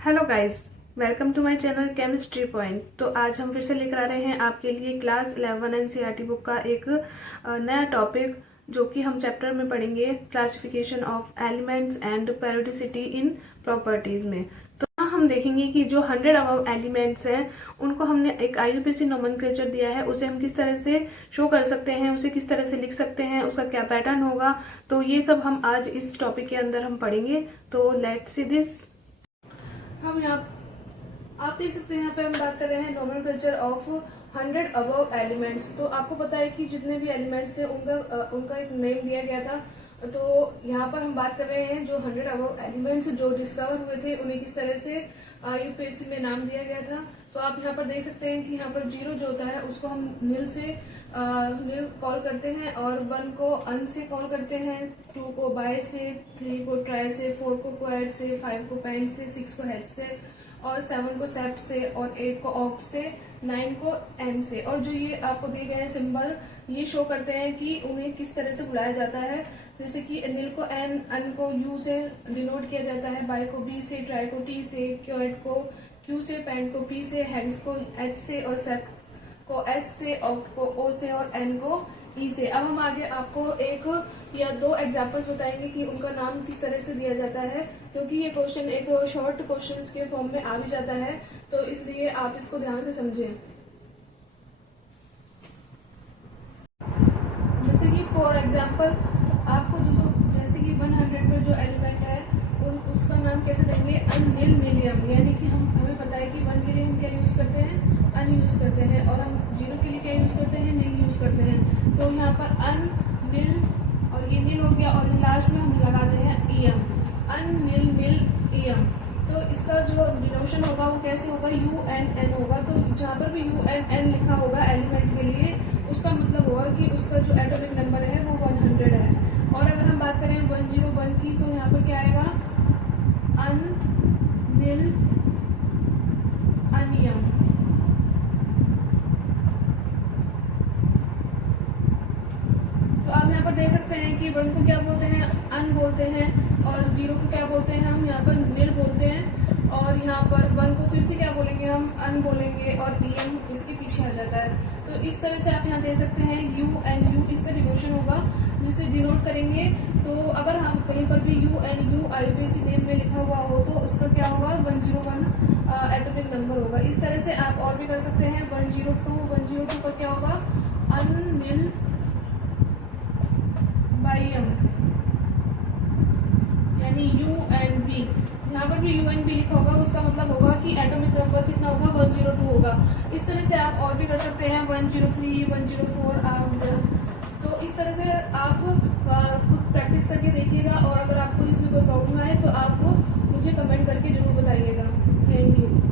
Hello guys, welcome to my channel chemistry point. तो आज हम फिर से लेकर आ रहे हैं आपके लिए क्लास 11 एनसीईआरटी बुक का एक नया टॉपिक, जो कि हम चैप्टर में पढ़ेंगे classification of elements and periodicity in properties में। तो यहाँ हम देखेंगे कि जो 100 अबव एलिमेंट्स हैं उनको हमने एक आईयूपीएसी नोमेनक्लेचर दिया है, उसे हम किस तरह से शो कर सकते हैं, उसे किस तरह से लिख सकते हैं, उसका क्या पैटर्न होगा। तो ये सब हम आज इस टॉपिक के अंदर हम पढ़ेंगे। तो लेट्स सी दिस। हम यहाँ आप देख सकते हैं, यहाँ पे हम बात कर रहे हैं नोमेनक्लेचर ऑफ 100 अबव एलिमेंट्स। तो आपको पता है कि जितने भी एलिमेंट्स थे उनका एक नेम दिया गया था। तो यहाँ पर हम बात कर रहे हैं जो 100 अबव एलिमेंट्स जो डिस्कवर हुए थे उन्हें किस तरह से यूपीएससी में नाम दिया गया था। तो आप यहाँ पर देख सकते हैं कि यहाँ पर 0 जो होता है उसको हम नील से नील कॉल करते हैं, और 1 को अन से कॉल करते हैं, 2 को बाय से, 3 को ट्राई से, 4 को क्वाड से, 5 को पेंट से, 6 को हेड से, और 7 को सेप्ट से, और 8 को ऑक्ट से, 9 को एन से। और जो ये आपको दिए गए हैं सिंबल, ये शो करते हैं कि उन्हें किस तरह से बुलाया जाता है। जैसे कि नील को एन, अन को यू से डिनोट किया जाता है, बाय को बी से, ट्राई को टी से, क्वाड को क्यू से, पेंट को पी से, हेक्स को एच से, और सेप्ट को एस से, ऑक्ट को ओ से, और एन को ई से। अब हम आगे आपको एक या 2 एग्जांपल्स बताएंगे कि उनका नाम किस तरह से दिया जाता है, क्योंकि ये क्वेश्चन एक शॉर्ट क्वेश्चंस के फॉर्म में आ भी जाता है, तो इसलिए आप इसको ध्यान से समझें। जैसे कि फॉर एग्जांपल आपको जैसे कि 100 में जो एलिमेंट है उसका नाम कैसे देंगे, अननीलियम। यानी कि हमें पता है कि 1 के लिए हम क्या यूज करते हैं, अन यूज करते हैं, और हम 0 के लिए क्या यूज करते हैं, नील यूज करते हैं। तो यहाँ पर अन, नील, और ये नील हो गया, और लास्ट में हम लगाते हैं ईएम, अन नील नील ईएम। तो इसका जो डिनोशन होगा वो कैसे होगा, UNN होगा। तो जहाँ पर भी UNN लिखा होगा एलिमेंट के लिए, उसका मतलब होगा कि उसका जो एटॉमिक नंबर है वो 100 है। और अगर हम बात करें 101 की, तो यहाँ पर क्या आएगा, अन, नील, अनियम। तो आप यहाँ पर देख सकते हैं कि 1 को क्या बोलते हैं, अन बोलते हैं, और 0 को क्या बोलते हैं, हम यहाँ पर नील बोलते हैं, और यहाँ पर 1 को फिर से क्या बोलेंगे, हम अन बोलेंगे, और ईएम इसके पीछे आ जाता है। तो इस तरह से आप यहाँ देख सकते हैं UNU इसका डिनोशन होगा, जिससे डिनोट करेंगे। तो अगर हम कहीं पर भी UNU आईयूपीएसी नेम में लिखा हुआ हो तो उसका क्या होगा, 101 एटॉमिक नंबर होगा। इस तरह से आप और भी कर सकते हैं। 102 का क्या होगा, अन, नील, बाइयम, यानी UNB। यहाँ पर भी UNB लिखा होगा, उसका मतलब होगा कि एटॉमिक नंबर कितना होगा, 102 होगा। इस तरह से आप और भी कर सकते हैं, 103, 104 आप। तो इस तरह से आप खुद प्रैक्टिस करके देखिएगा, और अगर आपको इसमें कोई प्रॉब्लम आए तो आप मुझे कमेंट करके जरूर बताइएगा। Thank you.